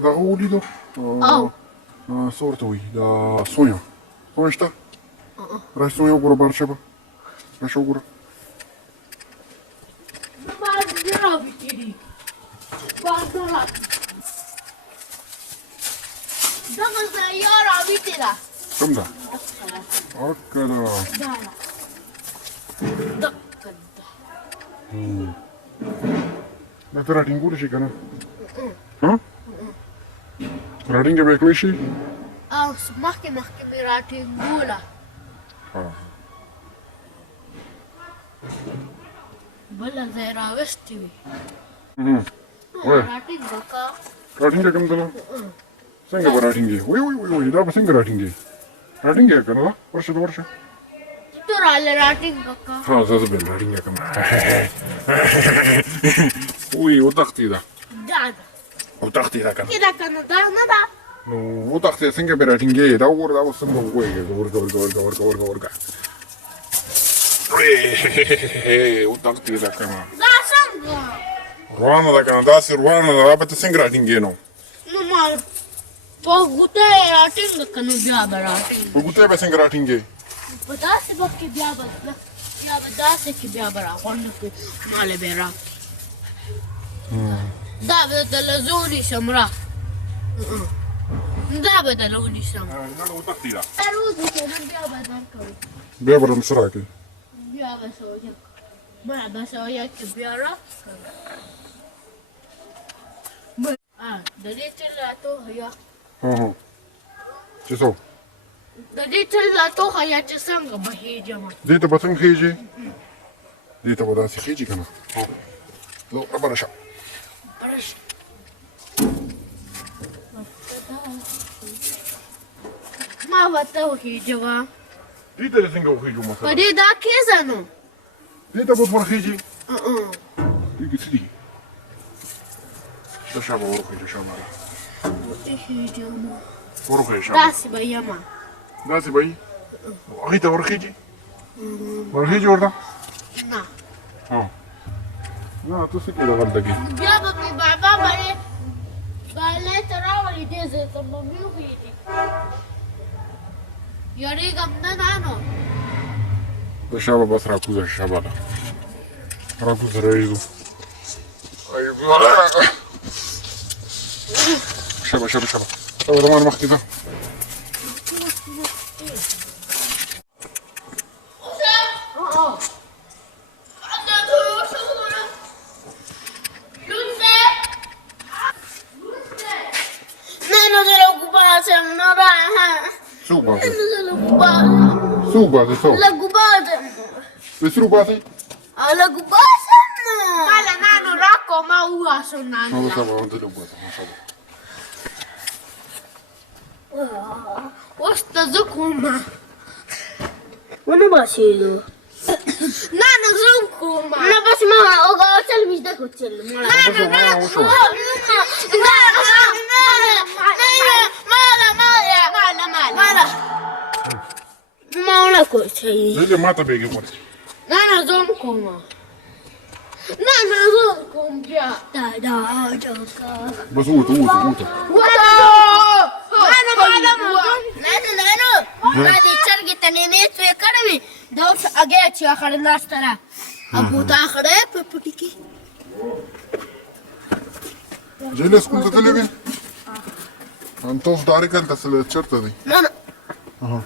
دغه ولیدو څه ورته وایي دا سویا سویا شته راشه سویا وګوره بارشبه راشه وګوره کوم ده اوکه ده دا ته راټینګولی شي که نه راټینګه به یې کړی شي او مخکې مې راټینګوله بله ځای راوستې وي راټینګه که راټینګه کوم دله څنګه به راټینګې وی دا به څنګه راټینګې راټینګې که نه ورشه ورشه ته راله راټینګه که زه بیا راټینګه کوم وی وتښتېده دا ده وتښتېده که نه دا که نه دا نه ده نو وتښتېده څنګه به راټینګې دا وګوره دا اوس څنګه وګورې ورکه وتښتېده که نه دا څنګه روانه ده که نه داسې روانه ده دا به ته څنګه راټینګې نو نو ما په ګوته یې راټینګه که نو بیا به راټینګه په ګوته به څنګه راټینګې په داسې وخت کې بیا به داسې کې بیا به راغونډه کړي مالې به یې راکړي دا به درله زه ونیسم را دا به درله ونیسم وتښتېده روزو که نن بیا به درکوي بیا به رم څه راکړې بیا به سویا بیا به سویا کې بیا راکړي د دې تل راتوښه یا چې څو د دې تل راتوښه یا چې څنګه بهېږم دې ته به څنګه خېږي دې ته به داسې خېږي که نه لو رابره شه ما ورته وخېږوه دې ته دې څنګه وخېږو په مثلا دې دا کیسه نو دې ته به ورخېږي دې کې څه دي شابه ورخېږي شابه ورخېږي شابه داسې به یمه داسې به یي هغې ته ورخېږي ورخېږي ورته نه نه ته څه کې دغلته کې بیا به مې بابا بالۍ ته راولي دې ځای ته به مې وخېږي یارېږم نه نانو د شابه بس راکوزه شه شابه ده راکوزه راېږدو شابه روان مخکې ده څه وباسې څه د سرو باسې ماله نانو راکړو ما وواسم نانو نو سبا ورته لږ وباسه ماشاءالله اوس ته زه کومه ونه باسېږو نانو زه هم کومه نه بس ما چل mi zde hotel ما una cosa Lele mata bege morți. Nana zom coma Nana zom compia da gioca Bă, uite. ما دې چرګې ته نینې سوې کړې وې دا اوس هګۍ چې اخر ناسته را ابوته اخره په پټي کې Jele cum te tăleve? Am tof dare când te să le certă de. نه نه Aha.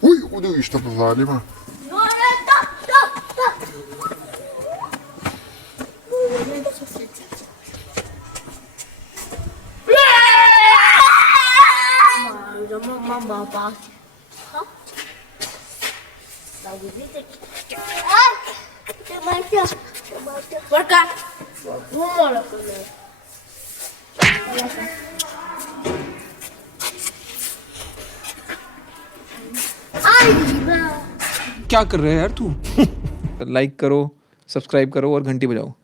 Ui, unde ești pe zalima? Mama, Porca Nu mă lăcă क्या कर रहे है यार तू लाइक करो सब्सक्राइब करो और घंटी बजाओ